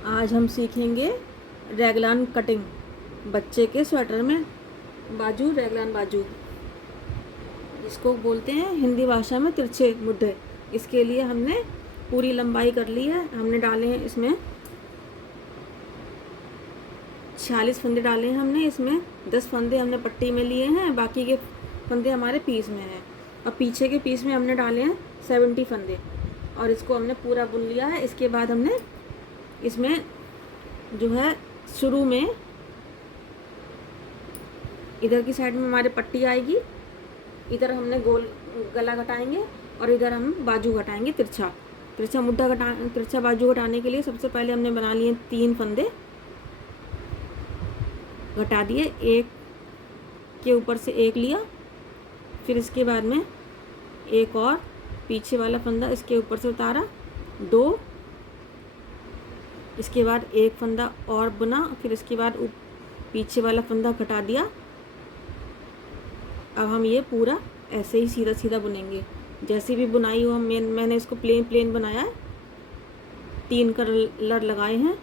आज हम सीखेंगे रैगलान कटिंग बच्चे के स्वेटर में। बाजू, रैगलान बाजू, इसको बोलते हैं हिंदी भाषा में तिरछे मुड्ढे। इसके लिए हमने पूरी लंबाई कर ली है। हमने डाले हैं इसमें 46 फंदे डाले हैं हमने। इसमें 10 फंदे हमने पट्टी में लिए हैं, बाकी के फंदे हमारे पीस में हैं। और पीछे के पीस में हमने डाले हैं 70 फंदे और इसको हमने पूरा बुन लिया है। इसके बाद हमने इसमें जो है शुरू में इधर की साइड में हमारे पट्टी आएगी, इधर हमने गोल गला घटाएंगे और इधर हम बाजू घटाएंगे तिरछा तिरछा मुड्ढा तिरछा बाजू घटाने के लिए सबसे पहले हमने बना लिए 3 फंदे, घटा दिए, एक के ऊपर से एक लिया, फिर इसके बाद में एक और पीछे वाला फंदा इसके ऊपर से उतारा, 2, इसके बाद एक फंदा और बुना, फिर इसके बाद पीछे वाला फंदा घटा दिया। अब हम ये पूरा ऐसे ही सीधा सीधा बुनेंगे जैसी भी बुनाई हो। मैंने इसको प्लेन बनाया है। 3 कलर लगाए हैं,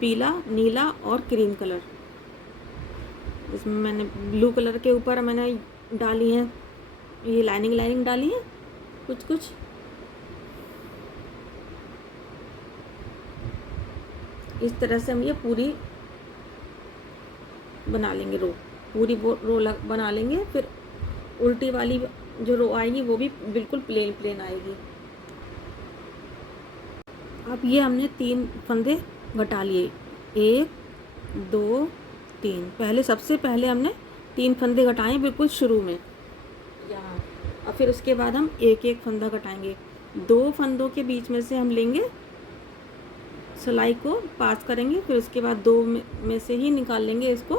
पीला, नीला और क्रीम कलर। इसमें मैंने ब्लू कलर के ऊपर मैंने डाली हैं ये लाइनिंग डाली है कुछ। इस तरह से हम ये पूरी बना लेंगे रो, पूरी रो बना लेंगे। फिर उल्टी वाली जो रो आएगी वो भी बिल्कुल प्लेन आएगी। अब ये हमने 3 फंदे घटा लिए, 1, 2, 3। सबसे पहले हमने 3 फंदे घटाए बिल्कुल शुरू में यहाँ, और फिर उसके बाद हम एक फंदा घटाएंगे। 2 फंदों के बीच में से हम लेंगे, सिलाई को पास करेंगे, फिर उसके बाद 2 में से ही निकाल लेंगे इसको,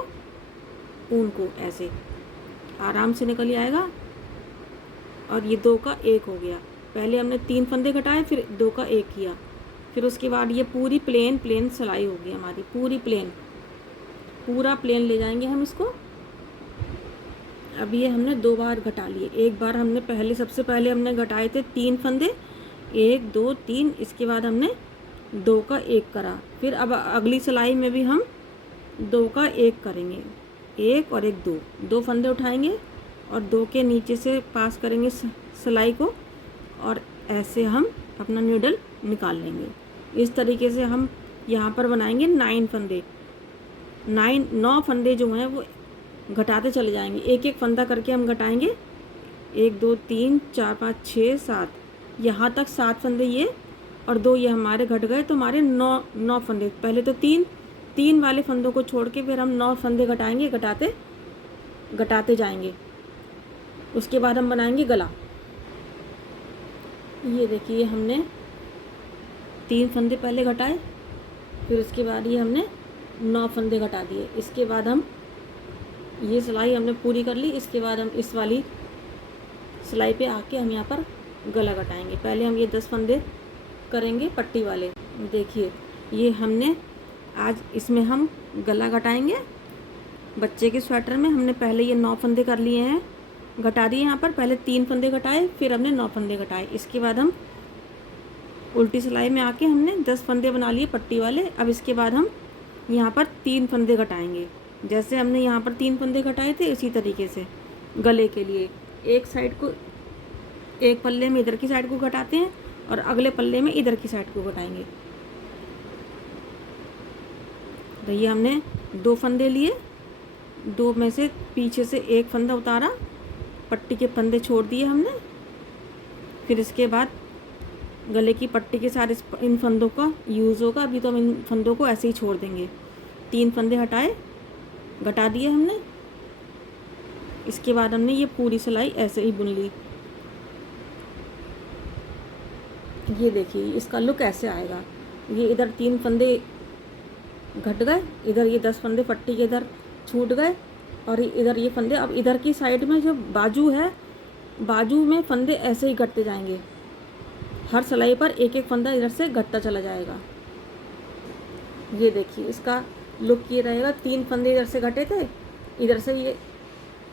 ऊन को ऐसे आराम से निकल आएगा। और ये 2 का 1 हो गया। पहले हमने 3 फंदे घटाए, फिर 2 का 1 किया, फिर उसके बाद ये पूरी प्लेन सिलाई होगी हमारी, पूरी पूरा प्लेन ले जाएंगे हम इसको। अब ये हमने 2 बार घटा लिए। एक बार हमने सबसे पहले हमने घटाए थे 3 फंदे, 1, 2, 3। इसके बाद हमने 2 का 1 करा। फिर अब अगली सिलाई में भी हम 2 का 1 करेंगे, 1 और 1, 2 फंदे उठाएंगे और 2 के नीचे से पास करेंगे सिलाई को, और ऐसे हम अपना नीडल निकाल लेंगे। इस तरीके से हम यहाँ पर बनाएंगे 9 फंदे। 9 फंदे जो हैं वो घटाते चले जाएंगे, एक फंदा करके हम घटाएंगे। 1, 2, 3, 4, 5, 6, 7, यहाँ तक 7 फंदे ये, और 2 ये हमारे घट गए, तो हमारे 9 फंदे। पहले तो 3 वाले फंदों को छोड़ के फिर हम 9 फंदे घटाएंगे, घटाते जाएंगे। उसके बाद हम बनाएंगे गला। ये देखिए हमने 3 फंदे पहले घटाए, फिर उसके बाद ये हमने 9 फंदे घटा दिए। इसके बाद हम ये सिलाई हमने पूरी कर ली। इसके बाद हम इस वाली सिलाई पे आके हम यहाँ पर गला घटाएंगे। पहले हम ये 10 फंदे करेंगे पट्टी वाले। देखिए ये हमने आज इसमें हम गला घटाएंगे। बच्चे के स्वेटर में हमने पहले ये 9 फंदे कर लिए हैं, घटा दिए। यहाँ पर पहले 3 फंदे घटाए, फिर हमने 9 फंदे घटाए। इसके बाद हम उल्टी सिलाई में आके हमने 10 फंदे बना लिए पट्टी वाले। अब इसके बाद हम यहाँ पर 3 फंदे घटाएंगे, जैसे हमने यहाँ पर 3 फंदे घटाए थे उसी तरीके से गले के लिए। एक साइड को, एक पल्ले में इधर की साइड को घटाते हैं और अगले पल्ले में इधर की साइड को घटाएंगे। तो ये हमने 2 फंदे लिए, 2 में से पीछे से एक फंदा उतारा, पट्टी के फंदे छोड़ दिए हमने। फिर इसके बाद गले की पट्टी के साथ इन फंदों का यूज़ होगा। अभी तो हम इन फंदों को ऐसे ही छोड़ देंगे। 3 फंदे हटाए, घटा दिए हमने। इसके बाद हमने ये पूरी सिलाई ऐसे ही बुन ली। ये देखिए इसका लुक ऐसे आएगा। ये इधर 3 फंदे घट गए, इधर ये 10 फंदे पट्टी के इधर छूट गए, और इधर ये फंदे। अब इधर की साइड में जो बाजू है, बाजू में फंदे ऐसे ही घटते जाएंगे। हर सिलाई पर एक फंदा इधर से घटता चला जाएगा। ये देखिए इसका लुक ये रहेगा। 3 फंदे इधर से घटे थे, इधर से ये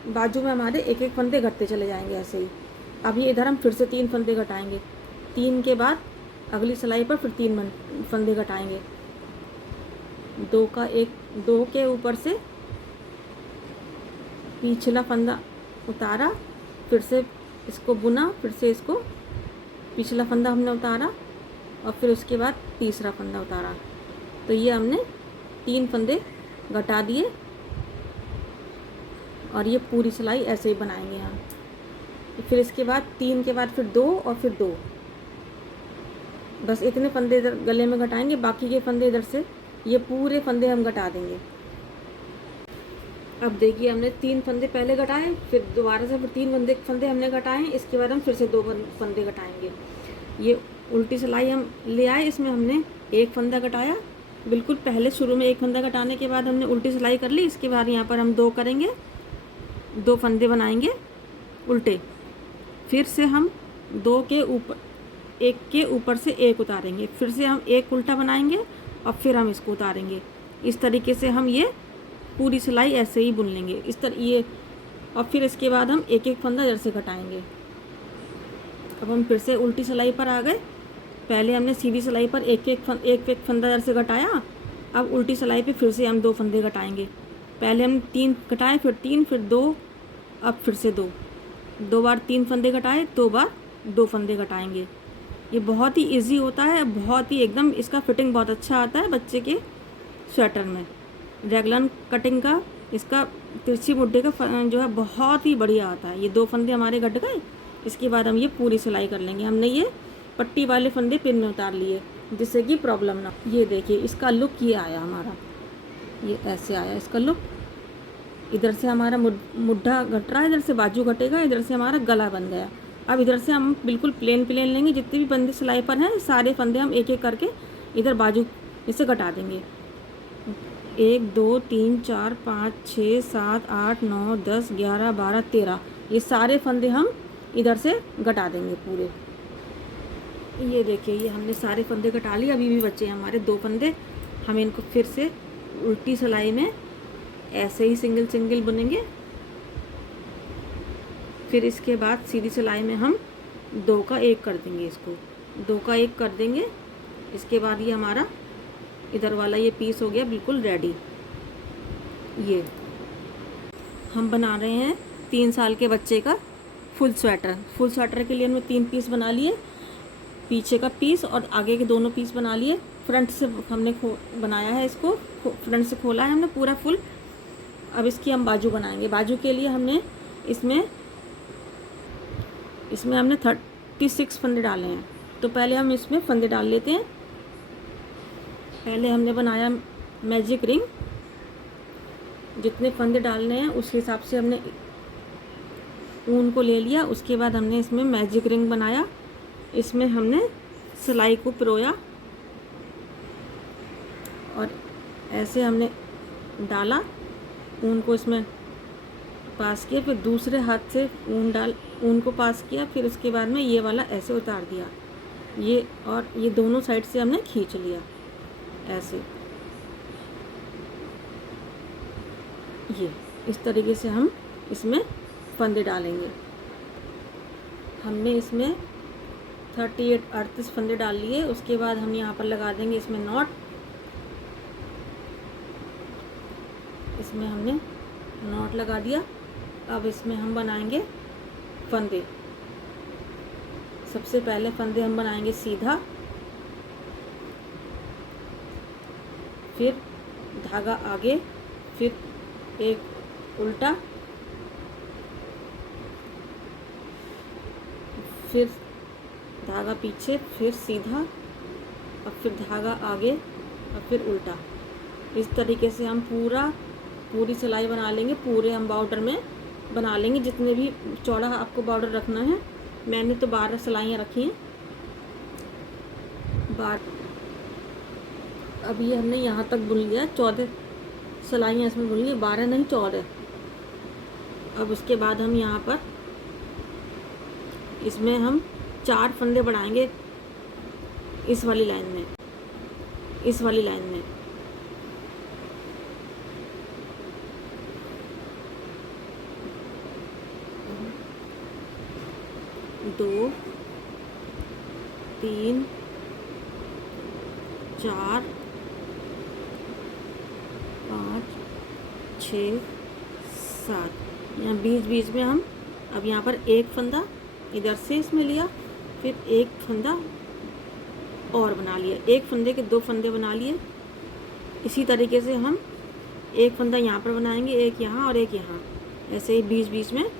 बाजू में हमारे एक फंदे घटते चले जाएंगे ऐसे ही। अब ये इधर हम फिर से 3 फंदे घटाएंगे। 3 के बाद अगली सिलाई पर फिर 3 फंदे घटाएंगे। 2 का एक 2 के ऊपर से पिछला फंदा उतारा, फिर से इसको बुना, फिर से इसको पिछला फंदा हमने उतारा और फिर उसके बाद तीसरा फंदा उतारा। तो ये हमने 3 फंदे घटा दिए और ये पूरी सिलाई ऐसे ही बनाएंगे हम। फिर इसके बाद 3 के बाद फिर 2 और फिर 2, बस इतने फंदे इधर गले में घटाएंगे, बाकी के फंदे इधर से ये पूरे फंदे हम घटा देंगे। अब देखिए हमने 3 फंदे पहले घटाए, फिर दोबारा से फिर 3 फंदे हमने घटाए, इसके बाद हम फिर से 2 फंदे घटाएंगे। ये उल्टी सिलाई हम ले आए, इसमें हमने 1 फंदा घटाया, बिल्कुल पहले शुरू में 1 फंदा घटाने के बाद हमने उल्टी सिलाई कर ली। इसके बाद यहाँ पर हम 2 करेंगे, 2 फंदे बनाएंगे उल्टे, फिर से हम 2 के ऊपर 1 के ऊपर से 1 उतारेंगे, फिर से हम 1 उल्टा बनाएंगे और फिर हम इसको उतारेंगे। इस तरीके से हम ये पूरी सिलाई ऐसे ही बुन लेंगे इस तरह ये, और फिर इसके बाद हम 1-1 फंदा इधर से घटाएंगे। अब हम फिर से उल्टी सिलाई पर आ गए। पहले हमने सीधी सिलाई पर एक एक फंदा इधर से घटाया, अब उल्टी सिलाई पे फिर से हम 2 फंदे घटाएंगे। पहले हम 3 घटाए, फिर 3, फिर 2, अब फिर से 2 बार 3 फंदे घटाए, 2 बार 2 फंदे घटाएंगे। ये बहुत ही इजी होता है, बहुत ही एकदम इसका फिटिंग बहुत अच्छा आता है बच्चे के स्वेटर में। रेगलन कटिंग का इसका तिरछी मुड्ढे का जो है बहुत ही बढ़िया आता है। ये 2 फंदे हमारे घट गए, इसके बाद हम ये पूरी सिलाई कर लेंगे। हमने ये पट्टी वाले फंदे पिन में उतार लिए जिससे कि प्रॉब्लम ना। ये देखिए इसका लुक ये आया हमारा, ये ऐसे आया इसका लुक। इधर से हमारा मुड्ढा घट रहा है, इधर से बाजू घटेगा, इधर से हमारा गला बन गया। अब इधर से हम बिल्कुल प्लेन लेंगे, जितने भी फंदे सिलाई पर हैं सारे फंदे हम एक एक करके इधर बाजू इसे घटा देंगे। 1 2 3 4 5 6 7 8 9 10 11 12 13 ये सारे फंदे हम इधर से घटा देंगे पूरे। ये देखिए ये हमने सारे फंदे घटा लिए, अभी भी बचे हैं हमारे 2 फंदे। हम इनको फिर से उल्टी सिलाई में ऐसे ही सिंगल बुनेंगे, फिर इसके बाद सीधी सिलाई में हम 2 का 1 कर देंगे, इसको 2 का 1 कर देंगे। इसके बाद ये हमारा इधर वाला ये पीस हो गया बिल्कुल रेडी। ये हम बना रहे हैं 3 साल के बच्चे का फुल स्वेटर के लिए हमने 3 पीस बना लिए, पीछे का पीस और आगे के दोनों पीस बना लिए। फ्रंट से हमने बनाया है इसको, फ्रंट से खोला है हमने पूरा फुल। अब इसकी हम बाजू बनाएंगे। बाजू के लिए हमने इसमें हमने 36 फंदे डाले हैं, तो पहले हम इसमें फंदे डाल लेते हैं। पहले हमने बनाया मैजिक रिंग, जितने फंदे डालने हैं उस हिसाब से हमने ऊन को ले लिया। उसके बाद हमने इसमें मैजिक रिंग बनाया, इसमें हमने सिलाई को पिरोया और ऐसे हमने डाला ऊन को, इसमें पास किया, फिर दूसरे हाथ से ऊन को पास किया, फिर उसके बाद में ये वाला ऐसे उतार दिया ये, और ये दोनों साइड से हमने खींच लिया ऐसे। ये इस तरीके से हम इसमें फंदे डालेंगे। हमने इसमें 38 फंदे डाल लिए। उसके बाद हम यहाँ पर लगा देंगे इसमें नॉट। इसमें हमने नॉट लगा दिया। अब इसमें हम बनाएंगे फंदे। सबसे पहले फंदे हम बनाएंगे सीधा, फिर धागा आगे, फिर एक उल्टा, फिर धागा पीछे, फिर सीधा, और फिर धागा आगे और फिर उल्टा। इस तरीके से हम पूरी सिलाई बना लेंगे। पूरे हम बॉर्डर में बना लेंगे, जितने भी चौड़ा आपको बॉर्डर रखना है। मैंने तो 12 सिलाइयाँ रखी हैं। अब ये हमने यहाँ तक बुन लिया, 14 सिलाइयाँ इसमें बुन ली, 12 नहीं 14। अब उसके बाद हम यहाँ पर इसमें हम 4 फंदे बढ़ाएंगे इस वाली लाइन में, इस वाली लाइन में। दो, 3, 4 5 6 7। यहाँ बीच बीच में हम अब यहाँ पर एक फंदा इधर से इसमें लिया, फिर एक फंदा और बना लिया, एक फंदे के 2 फंदे बना लिए। इसी तरीके से हम एक फंदा यहाँ पर बनाएंगे, एक यहाँ और एक यहाँ, ऐसे ही बीच बीच में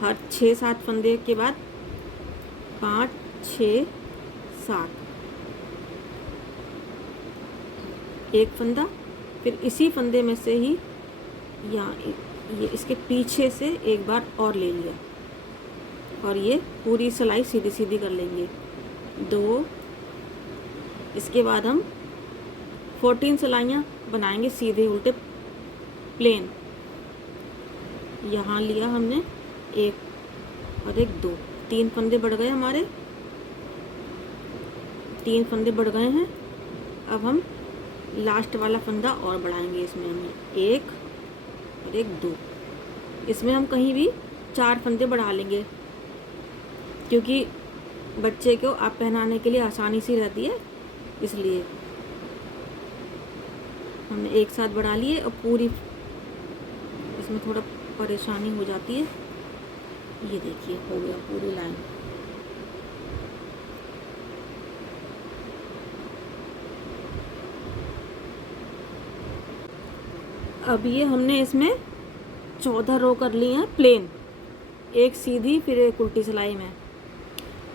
हर 6-7 फंदे के बाद 5 6 7 एक फंदा, फिर इसी फंदे में से ही यहाँ ये इसके पीछे से एक बार और ले लिया और ये पूरी सिलाई सीधी सीधी कर लेंगे 2। इसके बाद हम 14 सिलाइयाँ बनाएंगे सीधे उल्टे प्लेन। यहाँ लिया हमने एक और एक 2, 3 फंदे बढ़ गए हमारे, 3 फंदे बढ़ गए हैं। अब हम लास्ट वाला फंदा और बढ़ाएंगे, इसमें हम एक और एक 2, इसमें हम कहीं भी 4 फंदे बढ़ा लेंगे क्योंकि बच्चे को आप पहनाने के लिए आसानी सी रहती है, इसलिए हमने एक साथ बढ़ा लिए और पूरी इसमें थोड़ा परेशानी हो जाती है। ये देखिए हो गया पूरी लाइन। अब ये हमने इसमें 14 रो कर ली हैं प्लेन, एक सीधी फिर एक उल्टी सिलाई में।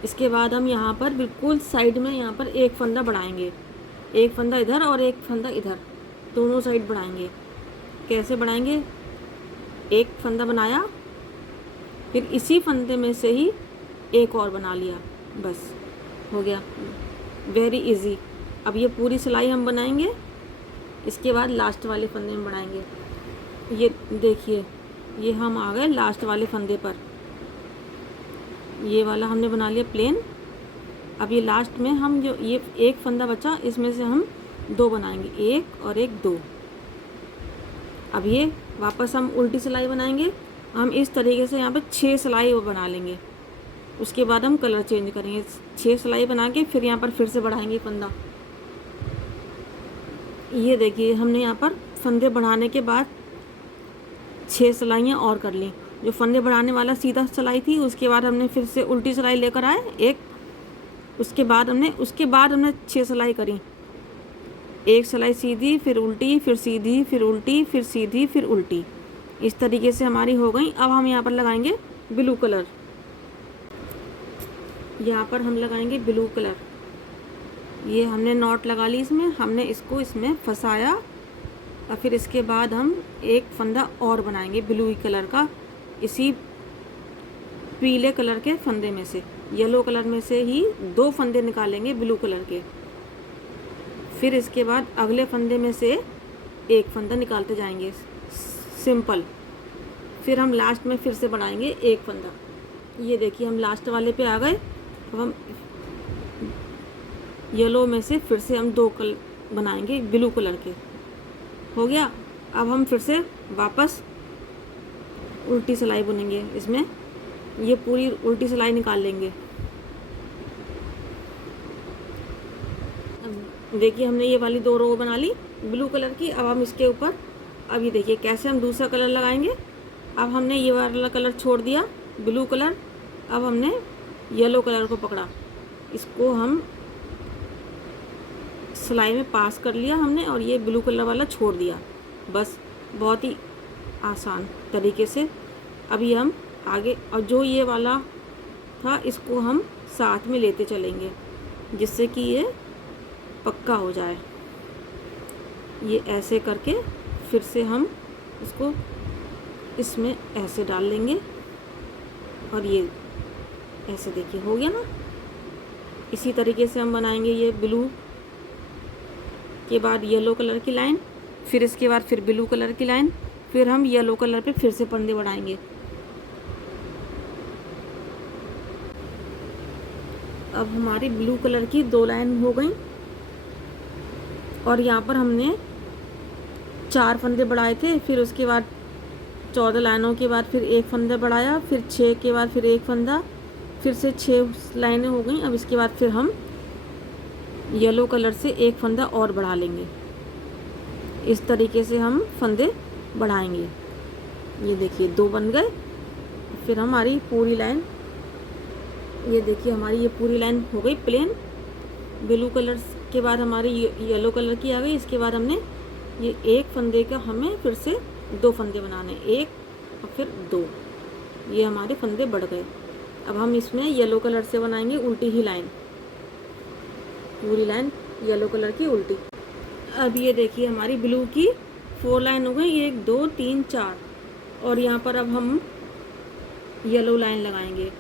इसके बाद हम यहाँ पर बिल्कुल साइड में यहाँ पर एक फंदा बढ़ाएंगे, एक फंदा इधर और एक फंदा इधर, दोनों साइड बढ़ाएंगे। कैसे बढ़ाएंगे? एक फंदा बनाया, फिर इसी फंदे में से ही एक और बना लिया, बस हो गया, वेरी इजी। अब ये पूरी सिलाई हम बनाएंगे, इसके बाद लास्ट वाले फंदे में बढ़ाएंगे। ये देखिए ये हम आ गए लास्ट वाले फंदे पर, ये वाला हमने बना लिया प्लेन। अब ये लास्ट में हम जो ये एक फंदा बचा, इसमें से हम 2 बनाएंगे, एक और एक 2। अब ये वापस हम उल्टी सिलाई बनाएंगे। हम इस तरीके से यहाँ पे 6 सिलाई वो बना लेंगे, उसके बाद हम कलर चेंज करेंगे। 6 सिलाई बना के फिर यहाँ पर फिर से बढ़ाएंगे फंदा। ये देखिए हमने यहाँ पर फंदे बढ़ाने के बाद 6 सिलाइयाँ और कर ली। जो फंदे बढ़ाने वाला सीधा सिलाई थी, उसके बाद हमने फिर से उल्टी सिलाई लेकर आए एक, उसके बाद हमने 6 सिलाई करी, एक सिलाई सीधी फिर उल्टी फिर सीधी फिर उल्टी फिर सीधी फिर उल्टी, इस तरीके से हमारी हो गई। अब हम यहाँ पर लगाएंगे ब्लू कलर, यहाँ पर हम लगाएंगे ब्लू कलर। ये हमने नॉट लगा ली, इसमें हमने इसको इसमें फंसाया और फिर इसके बाद हम एक फंदा और बनाएंगे ब्लू कलर का, इसी पीले कलर के फंदे में से, येलो कलर में से ही 2 फंदे निकालेंगे ब्लू कलर के। फिर इसके बाद अगले फंदे में से एक फंदा निकालते जाएंगे सिंपल। फिर हम लास्ट में फिर से बनाएंगे एक फंदा। ये देखिए हम लास्ट वाले पे आ गए। अब हम येलो में से फिर से हम 2 कलर बनाएंगे ब्लू कलर के, हो गया। अब हम फिर से वापस उल्टी सिलाई बुनेंगे, इसमें ये पूरी उल्टी सिलाई निकाल लेंगे। अब देखिए हमने ये वाली 2 रो बना ली ब्लू कलर की। अब हम इसके ऊपर, अब ये देखिए कैसे हम दूसरा कलर लगाएंगे। अब हमने ये वाला कलर छोड़ दिया ब्लू कलर, अब हमने येलो कलर को पकड़ा, इसको हम सिलाई में पास कर लिया हमने और ये ब्लू कलर वाला छोड़ दिया, बस बहुत ही आसान तरीके से। अभी हम आगे, और जो ये वाला था इसको हम साथ में लेते चलेंगे जिससे कि ये पक्का हो जाए। ये ऐसे करके फिर से हम इसको इसमें ऐसे डाल लेंगे और ये ऐसे देखिए हो गया ना। इसी तरीके से हम बनाएंगे ये ब्लू के बाद येलो कलर की लाइन, फिर इसके बाद फिर ब्लू कलर की लाइन, फिर हम येलो कलर पे फिर से फंदे बढ़ाएंगे। अब हमारी ब्लू कलर की 2 लाइन हो गई और यहाँ पर हमने 4 फंदे बढ़ाए थे, फिर उसके बाद 14 लाइनों के बाद फिर एक फंदा बढ़ाया, फिर 6 के बाद फिर एक फंदा, फिर से 6 लाइनें हो गई। अब इसके बाद फिर हम येलो कलर से एक फंदा और बढ़ा लेंगे। इस तरीके से हम फंदे बढ़ाएंगे। ये देखिए 2 बन गए। फिर हमारी पूरी लाइन, ये देखिए हमारी ये पूरी लाइन हो गई प्लेन। ब्लू कलर के बाद हमारी येलो कलर की आ गई। इसके बाद हमने ये एक फंदे का हमें फिर से 2 फंदे बनाने, 1 और फिर 2। ये हमारे फंदे बढ़ गए। अब हम इसमें येलो कलर से बनाएंगे उल्टी ही लाइन, पूरी लाइन येलो कलर की उल्टी। अब ये देखिए हमारी ब्लू की 4 लाइन हो गई, 1 2 3 4। और यहाँ पर अब हम येलो लाइन लगाएंगे,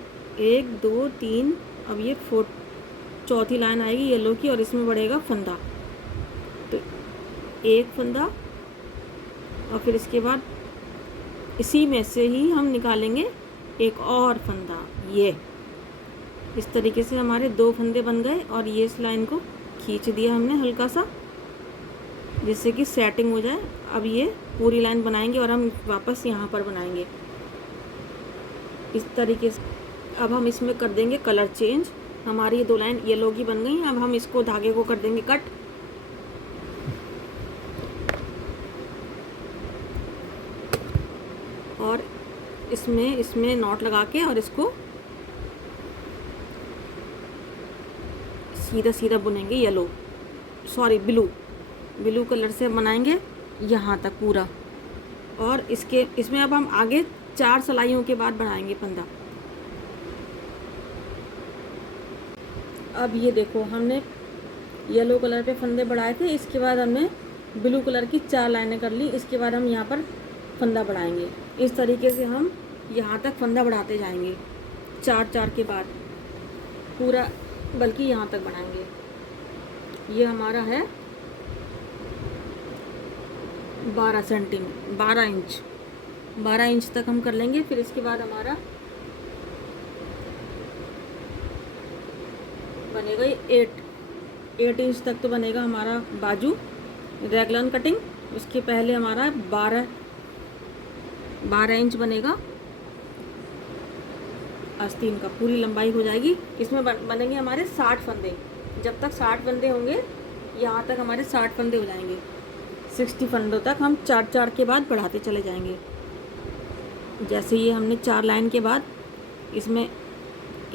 1 2 3। अब ये चौथी लाइन आएगी येलो की और इसमें बढ़ेगा फंदा। तो एक फंदा और फिर इसके बाद इसी में से ही हम निकालेंगे एक और फंदा। ये इस तरीके से हमारे 2 फंदे बन गए। और ये इस लाइन को खींच दिया हमने हल्का सा, जिससे कि सेटिंग हो जाए। अब ये पूरी लाइन बनाएंगे और हम वापस यहाँ पर बनाएंगे इस तरीके से। अब हम इसमें कर देंगे कलर चेंज। हमारी ये 2 लाइन येलो की बन गई। अब हम इसको धागे को कर देंगे कट। और इसमें नॉट लगा के और इसको सीधा सीधा बुनेंगे। ब्लू कलर से बनाएंगे यहाँ तक पूरा। और इसमें अब हम आगे 4 सिलाइयों के बाद बढ़ाएंगे फंदा। अब ये देखो हमने येलो कलर पे फंदे बढ़ाए थे। इसके बाद हमने ब्लू कलर की 4 लाइनें कर ली। इसके बाद हम यहाँ पर फंदा बढ़ाएंगे। इस तरीके से हम यहाँ तक फंदा बढ़ाते जाएंगे 4 के बाद पूरा, बल्कि यहाँ तक बढ़ाएंगे। ये हमारा है 12 इंच तक हम कर लेंगे। फिर इसके बाद हमारा बनेगा 8 इंच तक तो बनेगा हमारा बाजू रेगलन कटिंग। उसके पहले हमारा 12 इंच बनेगा आस्तीन का, पूरी लंबाई हो जाएगी। इसमें बनेंगे हमारे 60 फंदे। जब तक 60 फंदे होंगे, यहाँ तक हमारे 60 फंदे हो जाएंगे। 60 फंदों तक हम 4 के बाद बढ़ाते चले जाएंगे। जैसे ये हमने 4 लाइन के बाद इसमें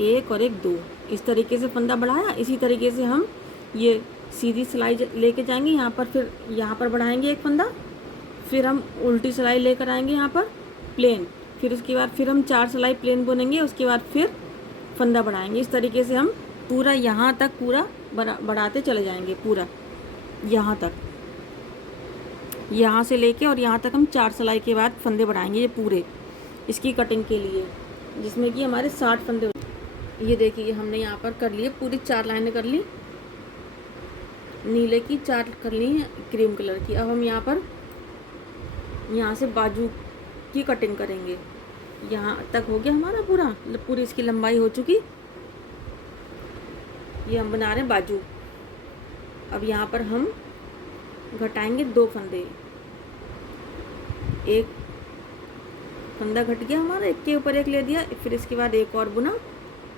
1 और 1 2 इस तरीके से फंदा बढ़ाया। इसी तरीके से हम ये सीधी सिलाई लेके जाएंगे यहाँ पर। फिर यहाँ पर बढ़ाएंगे एक फंदा। फिर हम उल्टी सिलाई लेकर आएंगे यहाँ पर प्लेन। फिर उसके बाद फिर हम 4 सिलाई प्लेन बुनेंगे। उसके बाद फिर फंदा बढ़ाएंगे। इस तरीके से हम पूरा यहाँ तक पूरा बढ़ाते चले जाएंगे। पूरा यहाँ तक, यहाँ से लेके और यहाँ तक हम 4 सिलाई के बाद फंदे बढ़ाएंगे। ये पूरे इसकी कटिंग के लिए, जिसमें कि हमारे 60 फंदे। ये देखिए हमने यहाँ पर कर लिए, पूरी 4 लाइनें कर ली। नीले की 4 कर ली हैं, क्रीम कलर की। अब हम यहाँ पर यहाँ से बाजू की कटिंग करेंगे। यहाँ तक हो गया हमारा पूरी इसकी लंबाई हो चुकी। ये हम बना रहे हैं बाजू। अब यहाँ पर हम घटाएंगे 2 फंदे। एक फंदा घट गया हमारा, एक के ऊपर एक ले दिया। फिर इसके बाद एक और बुना।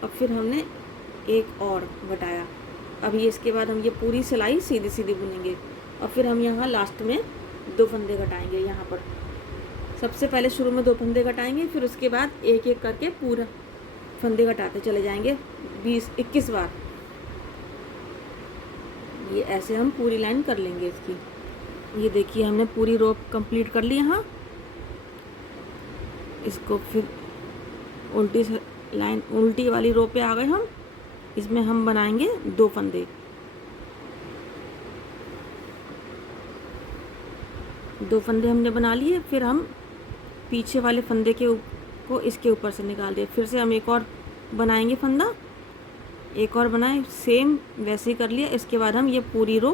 अब फिर हमने एक और घटाया। अब ये इसके बाद हम ये पूरी सिलाई सीधी सीधी बुनेंगे। और फिर हम यहाँ लास्ट में 2 फंदे घटाएंगे। यहाँ पर सबसे पहले शुरू में 2 फंदे घटाएंगे। फिर उसके बाद एक एक करके पूरा फंदे घटाते चले जाएंगे 20-21 बार। ये ऐसे हम पूरी लाइन कर लेंगे इसकी। ये देखिए हमने पूरी रो कंप्लीट कर ली यहाँ। इसको फिर उल्टी वाली रो पे आ गए हम। इसमें हम बनाएंगे 2 फंदे। 2 फंदे हमने बना लिए। फिर हम पीछे वाले फंदे को इसके ऊपर से निकाल दिया। फिर से हम एक और बनाएंगे फंदा, एक और बनाए, सेम वैसे ही कर लिया। इसके बाद हम ये पूरी रो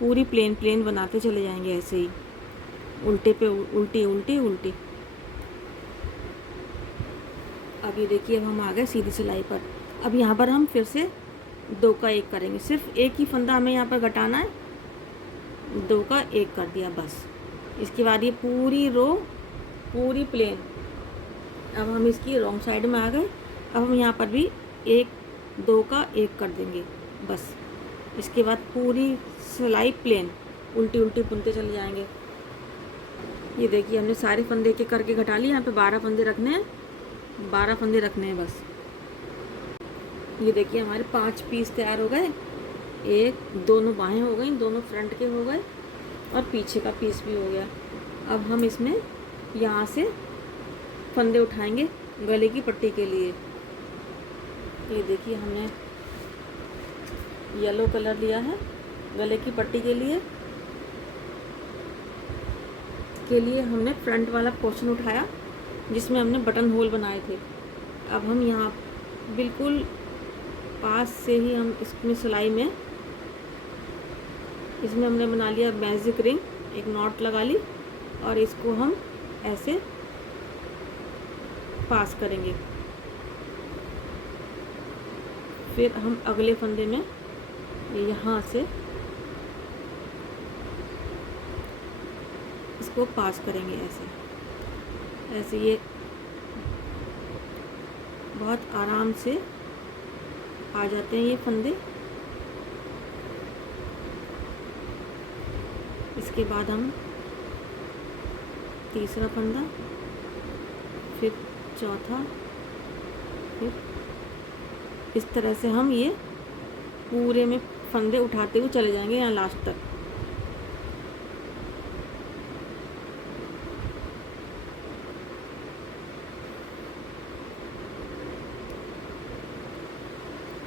पूरी प्लेन बनाते चले जाएंगे ऐसे ही, उल्टे पे उल्टी उल्टी उल्टी। अब ये देखिए अब हम आ गए सीधी सिलाई पर। अब यहाँ पर हम फिर से 2 का 1 करेंगे। सिर्फ एक ही फंदा हमें यहाँ पर घटाना है। 2 का 1 कर दिया बस। इसके बाद ये पूरी रो पूरी प्लेन। अब हम इसकी रॉन्ग साइड में आ गए। अब हम यहाँ पर भी 2 का 1 कर देंगे बस। इसके बाद पूरी सिलाई प्लेन उल्टी उल्टी बुनते चले जाएंगे। ये देखिए हमने सारे फंदे के करके घटा लिए। यहाँ पे 12 फंदे रखने हैं, 12 फंदे रखने हैं बस। ये देखिए हमारे 5 पीस तैयार हो गए। एक दोनों बाहें हो गई, दोनों फ्रंट के हो गए और पीछे का पीस भी हो गया। अब हम इसमें यहाँ से फंदे उठाएंगे गले की पट्टी के लिए। ये देखिए हमने येलो कलर लिया है गले की पट्टी के लिए। हमने फ्रंट वाला पोर्शन उठाया जिसमें हमने बटन होल बनाए थे। अब हम यहाँ बिल्कुल पास से ही हम इसमें सिलाई में इसमें हमने बना लिया मैजिक रिंग, एक नॉट लगा ली और इसको हम ऐसे पास करेंगे। फिर हम अगले फंदे में यहाँ से इसको पास करेंगे ऐसे ये बहुत आराम से आ जाते हैं ये फंदे। इसके बाद हम तीसरा फंदा, फिर चौथा, फिर इस तरह से हम ये पूरे में फंदे उठाते हुए चले जाएंगे यहाँ लास्ट तक।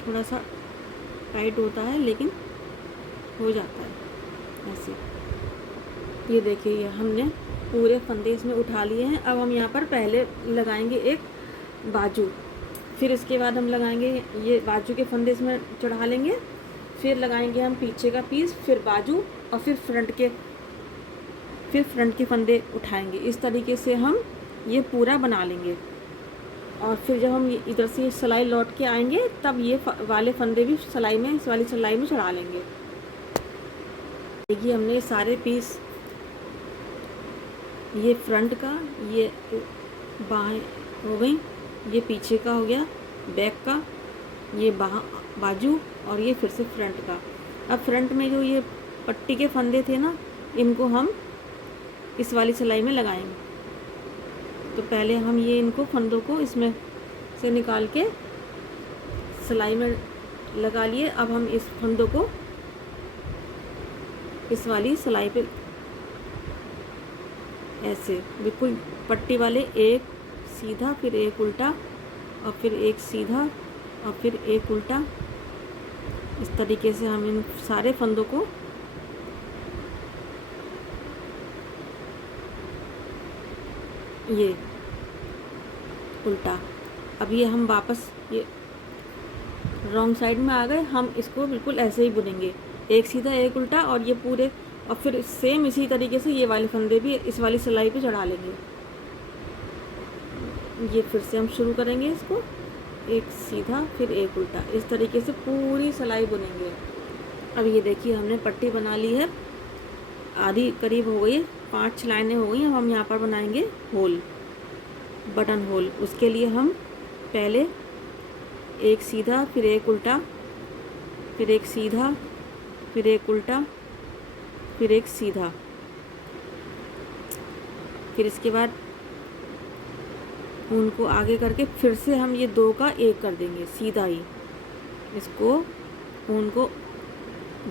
थोड़ा सा टाइट होता है लेकिन हो जाता है ऐसे। ये देखिए ये हमने पूरे फंदे इसमें उठा लिए हैं। अब हम यहाँ पर पहले लगाएंगे एक बाजू, फिर इसके बाद हम लगाएंगे ये बाजू के फंदे इसमें चढ़ा लेंगे, फिर लगाएंगे हम पीछे का पीस, फिर बाजू और फिर फ्रंट के फंदे उठाएंगे। इस तरीके से हम ये पूरा बना लेंगे और फिर जब हम इधर से सिलाई लौट के आएंगे तब ये वाले फंदे भी सिलाई में इस वाली सिलाई में चढ़ा लेंगे। देखिए हमने सारे पीस, ये फ्रंट का, ये बाएं हो गई, ये पीछे का हो गया, बैक का, ये बाजू और ये फिर से फ्रंट का। अब फ्रंट में जो ये पट्टी के फंदे थे ना, इनको हम इस वाली सिलाई में लगाएंगे। तो पहले हम ये इनको फंदों को इसमें से निकाल के सिलाई में लगा लिए। अब हम इस फंदों को इस वाली सिलाई पे ऐसे बिल्कुल पट्टी वाले, एक सीधा फिर एक उल्टा और फिर एक सीधा और फिर एक उल्टा, इस तरीके से हम इन सारे फंदों को ये उल्टा। अब ये हम वापस ये रॉन्ग साइड में आ गए। हम इसको बिल्कुल ऐसे ही बुनेंगे, एक सीधा एक उल्टा और ये पूरे, और फिर सेम इसी तरीके से ये वाले फंदे भी इस वाली सिलाई पे चढ़ा लेंगे। ये फिर से हम शुरू करेंगे इसको, एक सीधा फिर एक उल्टा, इस तरीके से पूरी सिलाई बुनेंगे। अब ये देखिए हमने पट्टी बना ली है, आधी करीब हो गई है, 5 लाइनें हो गई। अब हम यहाँ पर बनाएंगे होल, बटन होल। उसके लिए हम पहले एक सीधा फिर एक उल्टा, फिर एक सीधा फिर एक उल्टा, फिर एक सीधा, फिर इसके बाद उनको आगे करके फिर से हम ये 2 का 1 कर देंगे सीधा ही। इसको उनको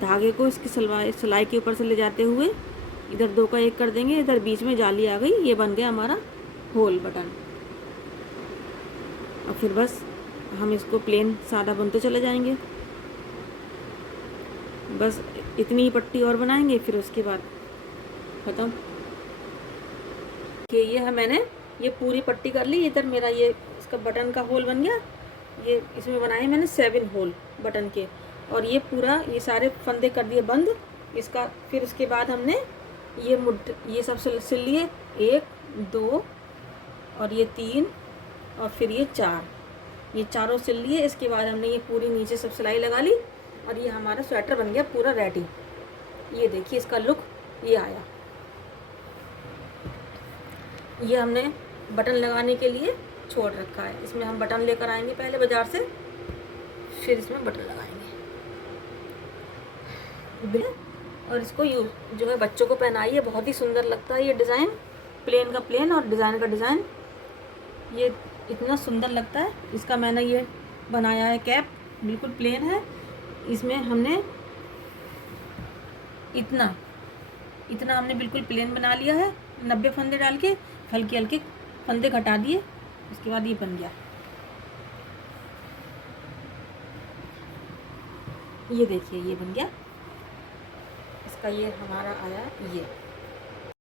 धागे को इसकी सिलाई के ऊपर से ले जाते हुए इधर 2 का 1 कर देंगे। इधर बीच में जाली आ गई, ये बन गया हमारा होल बटन। और फिर बस हम इसको प्लेन सादा बुनते चले जाएंगे। बस इतनी ही पट्टी और बनाएंगे, फिर उसके बाद ख़त्म। कि ये है, मैंने ये पूरी पट्टी कर ली। इधर मेरा ये इसका बटन का होल बन गया। ये इसमें बनाए मैंने 7 होल बटन के, और ये पूरा ये सारे फंदे कर दिए बंद इसका। फिर इसके बाद हमने ये सब सिल लिए, 1 2 और ये 3 और फिर ये 4, ये चारों सिल लिए। इसके बाद हमने ये पूरी नीचे सब सिलाई लगा ली और ये हमारा स्वेटर बन गया पूरा रेडी। ये देखिए इसका लुक ये आया। ये हमने बटन लगाने के लिए छोड़ रखा है। इसमें हम बटन लेकर आएंगे पहले बाज़ार से, फिर इसमें बटन लगाएंगे। और इसको जो है बच्चों को पहनाइए, बहुत ही सुंदर लगता है ये डिज़ाइन, प्लेन का प्लेन और डिज़ाइन का डिज़ाइन, ये इतना सुंदर लगता है। इसका मैंने ये बनाया है कैप, बिल्कुल प्लेन है। इसमें हमने इतना हमने बिल्कुल प्लेन बना लिया है, 90 फंदे डाल के हल्के हल्के फंदे घटा दिए, उसके बाद ये बन गया। ये देखिए ये बन गया, इसका ये हमारा आया ये।